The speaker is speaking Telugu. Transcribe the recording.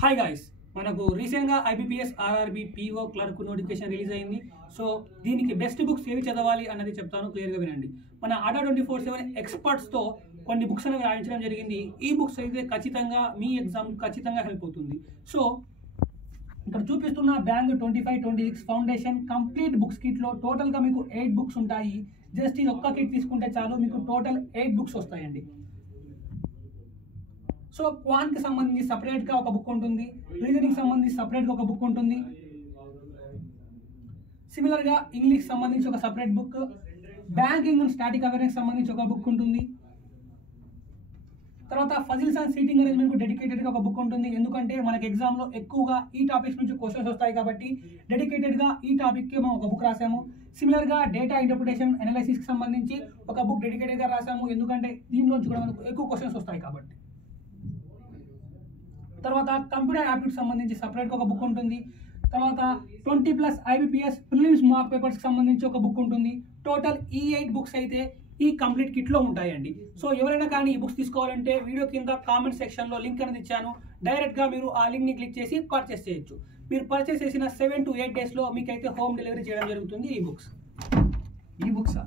హాయ్ గాయ్స్, మనకు రీసెంట్గా IBPS RRB PO clerk notification release అయింది. సో దీనికి బెస్ట్ బుక్స్ ఏవి చదవాలి అన్నది చెప్తాను, క్లియర్గా వినండి. మన ఆడా 24/7 ఎక్స్పర్ట్స్తో కొన్ని బుక్స్ అనేవి రాయించడం జరిగింది. ఈ బుక్స్ అయితే ఖచ్చితంగా మీ ఎగ్జామ్ ఖచ్చితంగా హెల్ప్ అవుతుంది. సో ఇక్కడ చూపిస్తున్న బ్యాంక్ 25-26 ఫౌండేషన్ కంప్లీట్ బుక్స్ కిట్లో టోటల్గా మీకు 8 బుక్స్ ఉంటాయి. జస్ట్ ఇది ఒక్క కిట్ తీసుకుంటే చాలు, మీకు టోటల్ 8 బుక్స్ వస్తాయండి. సో క్వాంట్కి సంబంధించి సపరేట్గా ఒక బుక్ ఉంటుంది, రీజనింగ్ సంబంధించి సపరేట్గా ఒక బుక్ ఉంటుంది, సిమిలర్గా ఇంగ్లీష్ సంబంధించి ఒక separate book, banking and static awareness సంబంధించి ఒక బుక్ ఉంటుంది. తర్వాత ఫజిల్స్ అండ్ సీటింగ్ అరేంజ్మెంట్ డెడికేటెడ్గా ఒక బుక్ ఉంటుంది. ఎందుకంటే మనకి ఎగ్జామ్లో ఎక్కువగా ఈ టాపిక్స్ నుంచి క్వశ్చన్స్ వస్తాయి కాబట్టి డెడికేటెడ్గా ఈ టాపిక్కి మనం ఒక బుక్ రాసాము. సిమిలర్గా డేటా ఇంటర్ప్రిటేషన్ అనాలిసిస్కి సంబంధించి ఒక బుక్ డెడికేటెడ్గా రాసాము, ఎందుకంటే దీనిలోంచి కూడా మనకు ఎక్కువ క్వశ్చన్స్ వస్తాయి కాబట్టి. తర్వాత కంప్యూటర్ యాప్టిట్యూడ్ సంబంధించి సపరేట్గా ఒక బుక్ ఉంటుంది. తర్వాత 20+ ఐబీపీఎస్ ప్రిలిమ్స్ మార్క్ పేపర్స్కి సంబంధించి ఒక బుక్ ఉంటుంది. టోటల్ ఈ 8 బుక్స్ అయితే ఈ కంప్లీట్ కిట్లో ఉంటాయండి. సో ఎవరైనా కానీ ఈ బుక్స్ తీసుకోవాలంటే వీడియో కింద కామెంట్ సెక్షన్లో లింక్ అనేది ఇచ్చాను, డైరెక్ట్గా మీరు ఆ లింక్ని క్లిక్ చేసి పర్చేస్ చేయొచ్చు. మీరు పర్చేస్ చేసిన 7 to 8 డేస్లో మీకైతే హోమ్ డెలివరీ చేయడం జరుగుతుంది ఈ బుక్స్.